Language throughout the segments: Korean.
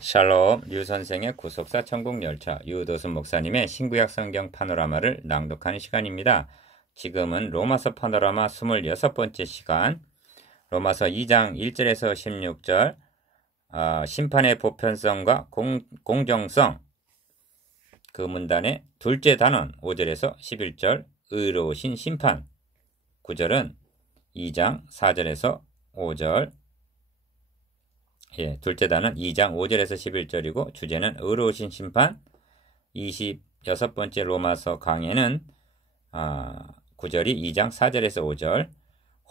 샬롬, 유 선생의 구속사 천국열차, 유도순 목사님의 신구약 성경 파노라마를 낭독하는 시간입니다. 지금은 로마서 파노라마 26번째 시간, 로마서 2장 1절에서 16절, 심판의 보편성과 공정성, 그 문단의 둘째 단원 5절에서 11절, 의로우신 심판, 9절은 2장 4절에서 5절, 둘째 단은 2장 5절에서 11절이고 주제는 의로우신 심판. 26번째 로마서 강해는 9절이 2장 4절에서 5절.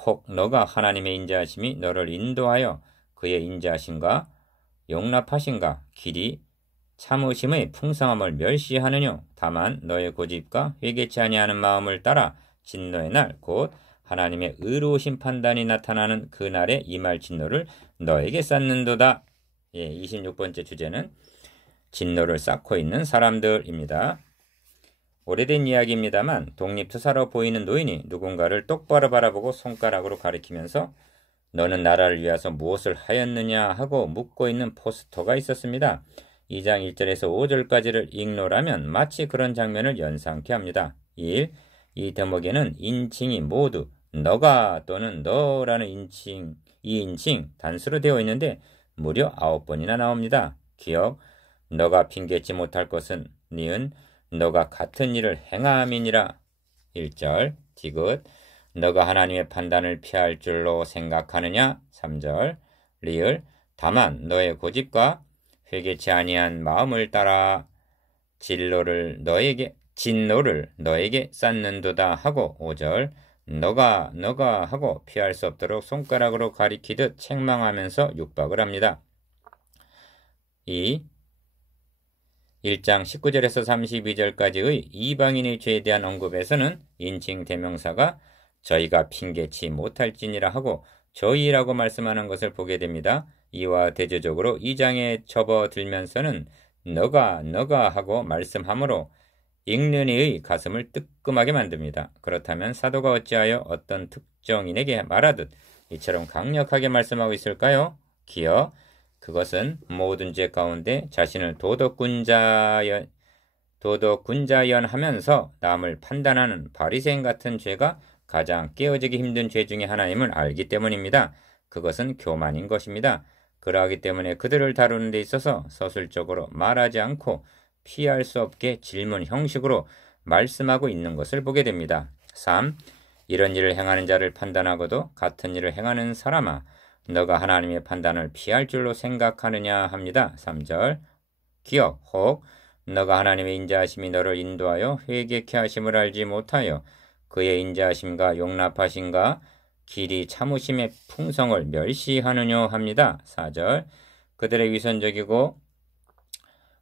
혹 너가 하나님의 인자하심이 너를 인도하여 그의 인자하심과 용납하심과 길이 참으심의 풍성함을 멸시하느뇨. 다만 너의 고집과 회개치 아니하는 마음을 따라 진노의 날 곧 하나님의 의로우신 판단이 나타나는 그날에 임할 진노를 너에게 쌓는도다. 26번째 주제는 진노를 쌓고 있는 사람들입니다. 오래된 이야기입니다만 독립투사로 보이는 노인이 누군가를 똑바로 바라보고 손가락으로 가리키면서 너는 나라를 위해서 무엇을 하였느냐 하고 묻고 있는 포스터가 있었습니다. 2장 1절에서 5절까지를 읽노라면 마치 그런 장면을 연상케 합니다. 1. 이 대목에는 인칭이 모두 너가 또는 너라는 이 인칭 단수로 되어 있는데 무려 9번이나 나옵니다. 기억, 너가 핑계치 못할 것은 니은 너가 같은 일을 행함이니라. 1절, 디귿, 너가 하나님의 판단을 피할 줄로 생각하느냐. 3절, 리을, 다만 너의 고집과 회개치 아니한 마음을 따라 진노를 너에게 쌓는도다 하고 5절, 너가 하고 피할 수 없도록 손가락으로 가리키듯 책망하면서 육박을 합니다. 2. 1장 19절에서 32절까지의 이방인의 죄에 대한 언급에서는 인칭 대명사가 저희가 핑계치 못할지니라 하고 저희라고 말씀하는 것을 보게 됩니다. 이와 대조적으로 2장에 접어들면서는 너가 하고 말씀하므로 읽는 이의 가슴을 뜨끔하게 만듭니다. 그렇다면 사도가 어찌하여 어떤 특정인에게 말하듯 이처럼 강력하게 말씀하고 있을까요? 기억, 그것은 모든 죄 가운데 자신을 도덕군자연하면서 남을 판단하는 바리새인 같은 죄가 가장 깨어지기 힘든 죄 중에 하나임을 알기 때문입니다. 그것은 교만인 것입니다. 그러하기 때문에 그들을 다루는 데 있어서 서술적으로 말하지 않고 피할 수 없게 질문 형식으로 말씀하고 있는 것을 보게 됩니다. 3. 이런 일을 행하는 자를 판단하고도 같은 일을 행하는 사람아 너가 하나님의 판단을 피할 줄로 생각하느냐 합니다. 3절, 기억, 혹 너가 하나님의 인자하심이 너를 인도하여 회개케 하심을 알지 못하여 그의 인자하심과 용납하심과 길이 참으심의 풍성을 멸시하느뇨 합니다. 4절, 그들의 위선적이고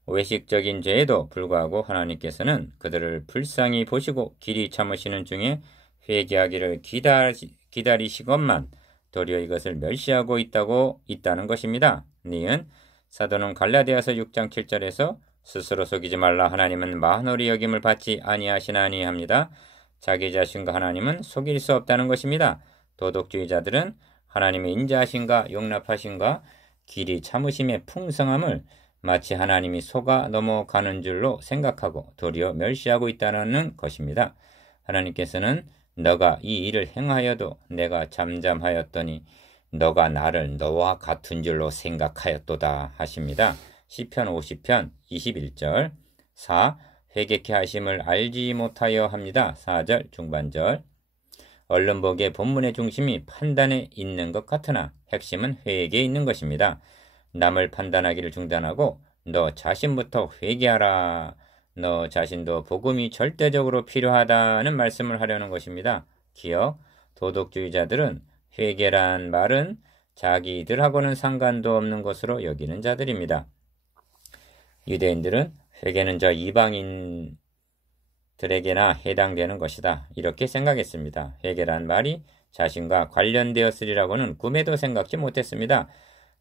외식적인 죄에도 불구하고 하나님께서는 그들을 불쌍히 보시고 길이 참으시는 중에 회개하기를 기다리시건만 도리어 이것을 멸시하고 있다는 것입니다. 니은 사도는 갈라디아서 6장 7절에서 스스로 속이지 말라 하나님은 만홀히 여김을 받지 아니하시나니 합니다. 자기 자신과 하나님은 속일 수 없다는 것입니다. 도덕주의자들은 하나님의 인자하심과 용납하심과 길이 참으심의 풍성함을 마치 하나님이 속아 넘어가는 줄로 생각하고 도리어 멸시하고 있다는 것입니다. 하나님께서는 너가 이 일을 행하여도 내가 잠잠하였더니 너가 나를 너와 같은 줄로 생각하였도다 하십니다. 시편 50편 21절. 4. 회개케 하심을 알지 못하여 합니다. 4절 중반절. 얼른 보기에 본문의 중심이 판단에 있는 것 같으나 핵심은 회개에 있는 것입니다. 남을 판단하기를 중단하고 너 자신부터 회개하라. 너 자신도 복음이 절대적으로 필요하다는 말씀을 하려는 것입니다. 기억, 도덕주의자들은 회개란 말은 자기들하고는 상관도 없는 것으로 여기는 자들입니다. 유대인들은 회개는 저 이방인들에게나 해당되는 것이다. 이렇게 생각했습니다. 회개란 말이 자신과 관련되었으리라고는 꿈에도 생각지 못했습니다.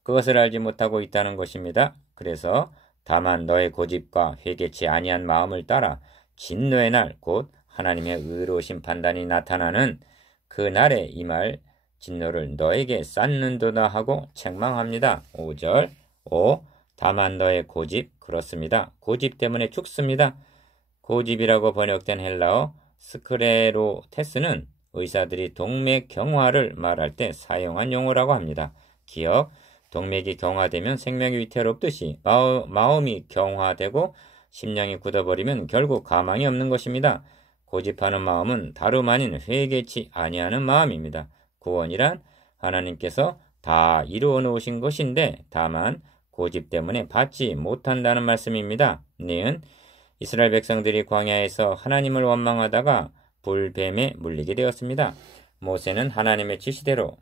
그것을 알지 못하고 있다는 것입니다. 그래서 다만 너의 고집과 회개치 아니한 마음을 따라 진노의 날 곧 하나님의 의로우신 판단이 나타나는 그 날에 임할 진노를 너에게 쌓는도다 하고 책망합니다. 5절 5. 다만 너의 고집, 그렇습니다. 고집 때문에 죽습니다. 고집이라고 번역된 헬라어 스크레로테스는 의사들이 동맥 경화를 말할 때 사용한 용어라고 합니다. 기억, 동맥이 경화되면 생명이 위태롭듯이 마음이 경화되고 심령이 굳어버리면 결국 가망이 없는 것입니다. 고집하는 마음은 다름 아닌 회개치 아니하는 마음입니다. 구원이란 하나님께서 다 이루어 놓으신 것인데 다만 고집 때문에 받지 못한다는 말씀입니다. 니은 이스라엘 백성들이 광야에서 하나님을 원망하다가 불뱀에 물리게 되었습니다. 모세는 하나님의 지시대로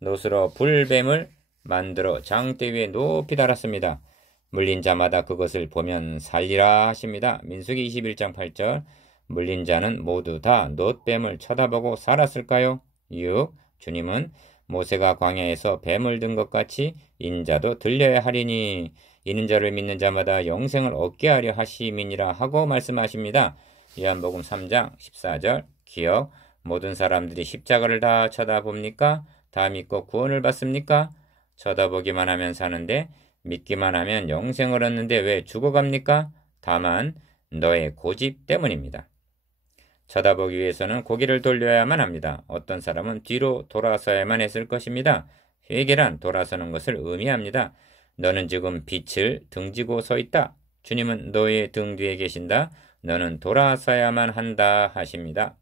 노스로 불뱀을 만들어 장대 위에 높이 달았습니다. 물린 자마다 그것을 보면 살리라 하십니다. 민수기 21장 8절. 물린 자는 모두 다 놋뱀을 쳐다보고 살았을까요? 6. 주님은 모세가 광야에서 뱀을 든 것 같이 인자도 들려야 하리니 이는 저를 믿는 자마다 영생을 얻게 하려 하심이니라 하고 말씀하십니다. 요한복음 3장 14절. 기억, 모든 사람들이 십자가를 다 쳐다봅니까? 다 믿고 구원을 받습니까? 쳐다보기만 하면 사는데 믿기만 하면 영생을 얻는데 왜 죽어갑니까? 다만 너의 고집 때문입니다. 쳐다보기 위해서는 고개를 돌려야만 합니다. 어떤 사람은 뒤로 돌아서야만 했을 것입니다. 회개란 돌아서는 것을 의미합니다. 너는 지금 빛을 등지고 서 있다. 주님은 너의 등 뒤에 계신다. 너는 돌아서야만 한다 하십니다.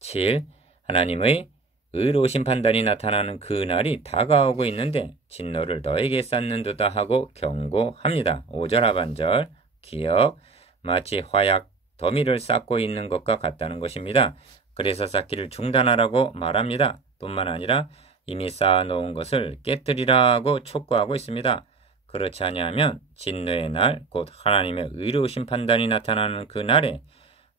7. 하나님의 의로우신 판단이 나타나는 그 날이 다가오고 있는데 진노를 너에게 쌓는도다 하고 경고합니다. 5절 하반절. 기억, 마치 화약 더미를 쌓고 있는 것과 같다는 것입니다. 그래서 쌓기를 중단하라고 말합니다. 뿐만 아니라 이미 쌓아놓은 것을 깨뜨리라고 촉구하고 있습니다. 그렇지 아니하면 진노의 날, 곧 하나님의 의로우신 판단이 나타나는 그 날에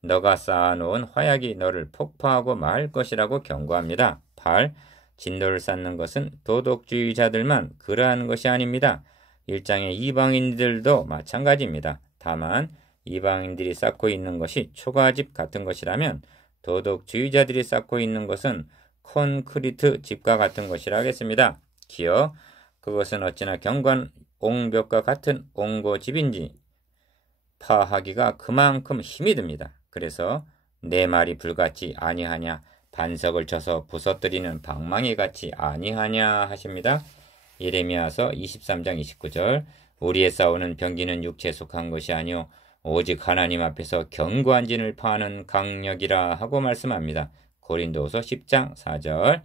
너가 쌓아놓은 화약이 너를 폭파하고 말 것이라고 경고합니다. 8. 진노를 쌓는 것은 도덕주의자들만 그러한 것이 아닙니다. 일장의 이방인들도 마찬가지입니다. 다만 이방인들이 쌓고 있는 것이 초가집 같은 것이라면 도덕주의자들이 쌓고 있는 것은 콘크리트 집과 같은 것이라 하겠습니다. 기억, 그것은 어찌나 경관 옹벽과 같은 옹고집인지 파하기가 그만큼 힘이 듭니다. 그래서 내 말이 불같지 아니하냐, 반석을 쳐서 부서뜨리는 방망이 같이 아니하냐 하십니다. 예레미야서 23장 29절. 우리의 싸우는 병기는 육체에 속한 것이 아니오 오직 하나님 앞에서 견고한 진을 파는 강력이라 하고 말씀합니다. 고린도후서 10장 4절.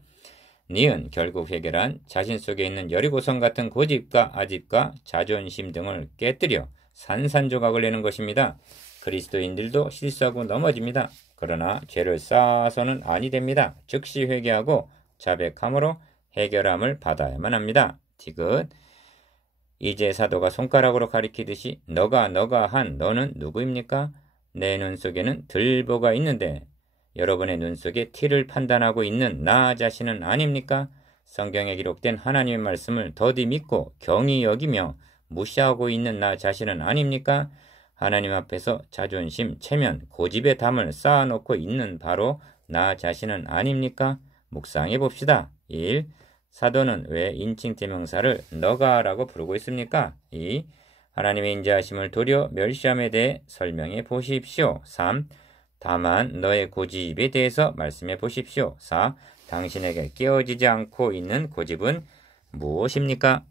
니은 결국 회개란 자신 속에 있는 여리고성 같은 고집과 아집과 자존심 등을 깨뜨려 산산조각을 내는 것입니다. 그리스도인들도 실수하고 넘어집니다. 그러나 죄를 쌓아서는 아니 됩니다. 즉시 회개하고 자백함으로 해결함을 받아야만 합니다. 디귿. 이제 사도가 손가락으로 가리키듯이 너가 한 너는 누구입니까? 내 눈 속에는 들보가 있는데 여러분의 눈 속에 티를 판단하고 있는 나 자신은 아닙니까? 성경에 기록된 하나님의 말씀을 더디 믿고 경히 여기며 무시하고 있는 나 자신은 아닙니까? 하나님 앞에서 자존심, 체면, 고집의 담을 쌓아놓고 있는 바로 나 자신은 아닙니까? 묵상해 봅시다. 1. 사도는 왜 인칭 대명사를 너가라고 부르고 있습니까? 2. 하나님의 인자하심을 도려 멸시함에 대해 설명해 보십시오. 3. 다만 너의 고집에 대해서 말씀해 보십시오. 4. 당신에게 깨어지지 않고 있는 고집은 무엇입니까?